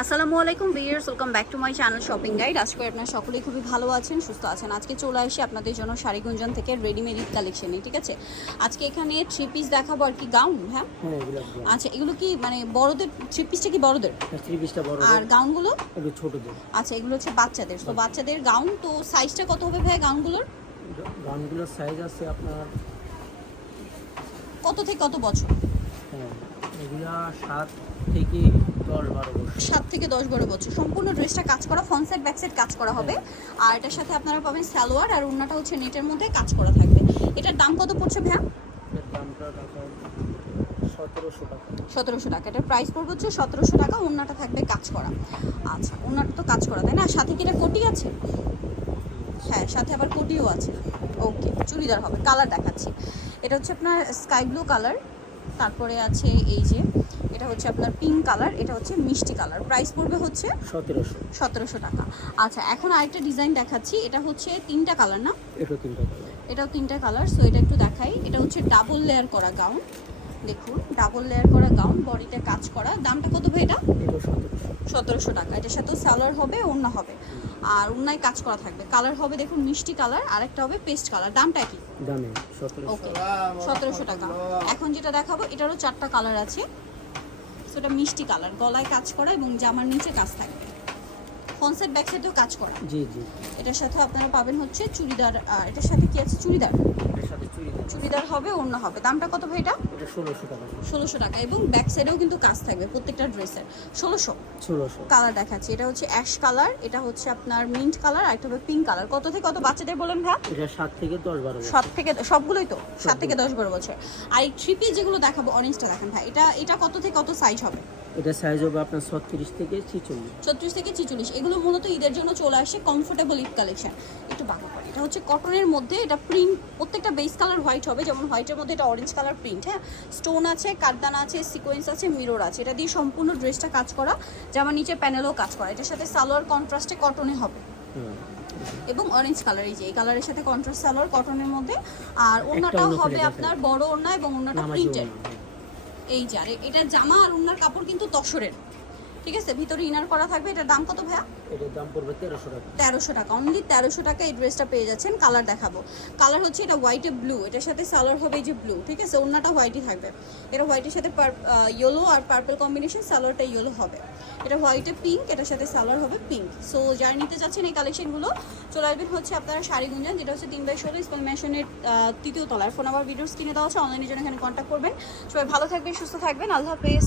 আসসালামু আলাইকুম viewers welcome back to my channel shopping guide আজকে আপনারা সকলেই খুবই ভালো আছেন সুস্থ আছেন। আজকে চলে আসি আপনাদের জন্য শাড়িগুঞ্জন থেকে রেডিমেড কালেকশনে ঠিক আছে? আজকে এখানে থ্রি পিস দেখাবো আর কি গাউন হ্যাঁ? হ্যাঁ আচ্ছা এগুলো কি মানে বড়দের থ্রি পিসটা কি বড়দের? আর থ্রি পিসটা বড় আর গাউনগুলো এগুলো ছোটদের। আচ্ছা এগুলো হচ্ছে বাচ্চাদের। তো বাচ্চাদের গাউন তো সাইজটা কত হবে ভাই গাউনগুলোর গানগুলোর সাইজ আছে আপনার কত থেকে কত বছর? হ্যাঁ। এগুলা সাত থেকে দশ বারো বছর। সাত থেকে দশ বারো বছর। সম্পূর্ণ ড্রেসটা কাজ করা ফ্রন্ট সাইড ব্যাক সাইড কাজ করা হবে। আর এটার সাথে আপনারা পাবেন সালোয়ার আর ওড়নাটা হচ্ছে নেটের মধ্যে কাজ করা থাকবে। এটার দাম কত পড়ছে টাকা সতেরোশো টাকা। এটার প্রাইস পড়বে হচ্ছে সতেরোশো টাকা ওড়নাটা থাকবে কাজ করা। আচ্ছা ওড়নাটা তো কাজ করা তাই না? আর সাথে কি এটা কোটি আছে? হ্যাঁ সাথে আবার কোটিও আছে। ওকে চুড়িদার হবে কালার দেখাচ্ছি। এটা হচ্ছে আপনার স্কাই ব্লু কালার তারপরে আছে এই যে এটা হচ্ছে আপনার পিঙ্ক কালার এটা হচ্ছে মিষ্টি কালার প্রাইস পড়বে হচ্ছে সতেরোশো। সতেরোশো টাকা। আচ্ছা এখন আরেকটা ডিজাইন দেখাচ্ছি এটা হচ্ছে তিনটা কালার না? এটা তিনটা কালার এটাও তিনটা কালার সো এটা একটু দেখাই। এটা হচ্ছে ডাবল লেয়ার করা গাউন দেখুন ডাবল লেয়ার করা গাউন বডিতে কাজ করা। দামটা কত ভাই এটা? সতেরোশো টাকা। এটার সাথেও সালোয়ার হবে অন্য হবে। আর অন্যায় কাজ করা থাকবে। কালার হবে দেখুন মিষ্টি কালার আর একটা হবে পেস্ট কালার দামটা কি? ওকে সতেরোশো টাকা। এখন যেটা দেখাবো এটারও চারটা কালার আছে। সেটা মিষ্টি কালার গলায় কাজ করা এবং জামার নিচে কাজ থাকবে। ফোনসেট ব্যাক সাইডেও কাজ করা। জি জি। এটার সাথে আপনারা পাবেন হচ্ছে চুড়িদার আর এটার সাথে কি আছে? চুড়িদার? সাথে চুড়িদার। হবে অন্য হবে। দামটা কত ভাই এটা? ষোলোশো টাকা। ষোলোশো টাকা। এবং ব্যাক সাইডেও কিন্তু কাজ থাকবে প্রত্যেকটা ড্রেসের। ষোলোশো। ষোলোশো। কালার দেখাচ্ছি। এটা হচ্ছে অ্যাশ কালার এটা হচ্ছে আপনার মিন্ট কালার আর একটা হবে পিঙ্ক কালার কত থেকে কত বাচ্চাদের বলেন ভাই? এটা সাত থেকে দশ বারো সাত থেকে সবগুলোই তো? সাত থেকে দশ বারো বছর। আর এই থ্রি পিস যেগুলো দেখাবো অরেঞ্জটা দেখেন ভাই। এটা এটা কত থেকে কত সাইজ হবে? এটা সাইজ হবে আপনার ছত্রিশ থেকে ছিচল্লিশ। ছত্রিশ থেকে ছিচল্লিশ। এগুলো মূলত ঈদের জন্য চলে আসে কমফোর্টেবল ঈদ কালেকশন একটু বাঁকা করে। এটা হচ্ছে কটনের মধ্যে এটা প্রিন্ট প্রত্যেকটা বেস কালার হোয়াইট হবে। যেমন হোয়াইটের মধ্যে এটা অরেঞ্জ কালার প্রিন্ট হ্যাঁ? স্টোন আছে কাঠদানা আছে সিকোয়েন্স আছে মিরর আছে। এটা দিয়ে সম্পূর্ণ ড্রেসটা কাজ করা যেমন নিচে প্যানেলও কাজ করা। এটার সাথে সালোয়ার কন্ট্রাস্টে কটনে হবে। এবং অরেঞ্জ কালার এই যে এই কালারের সাথে কন্ট্রাস্ট সালোয়ার কটনের মধ্যে। আর ওড়নাটাও হবে আপনার বড় ওড়না এবং ওড়নাটা প্রিন্টেড হ্যাঁ। এই যে আর এটা জামা আর ওড়নার কাপড় কিন্তু তসরের। ঠিক আছে? ভিতরে ইনার করা থাকবে। এটার দাম কত ভাইয়া? এটার দাম পড়বে তেরোশো টাকা। অনলি তেরোশো টাকা এই ড্রেসটা পেয়ে যাচ্ছেন। কালার দেখাবো। কালার হচ্ছে এটা হোয়াইটে ব্লু এটার সাথে সালোয়ার হবে এই যে ব্লু ঠিক আছে? ওড়নাটা হোয়াইটই থাকবে। এটা হোয়াইটের সাথে ইয়েলো আর পার্পল কম্বিনেশন সালোয়ারটা ইয়েলো হবে। এটা হোয়াইটে পিঙ্ক এটার সাথে সালোয়ার হবে পিঙ্ক সো যারা নিতে চাচ্ছেন এই কালেকশনগুলো চলে আসবেন হচ্ছে আপনারা শাড়ি গুঞ্জান যেটা হচ্ছে তিন বাই ষোলো ইসলাম ম্যাশনের তৃতীয় তলার ফোন নাম্বার ভিডিওস কিনে দেওয়া হচ্ছে অনলাইনের জন্য এখানে কন্ট্যাক্ট করবেন। সবাই ভালো থাকবেন সুস্থ থাকবেন। আল্লাহ হাফেজ।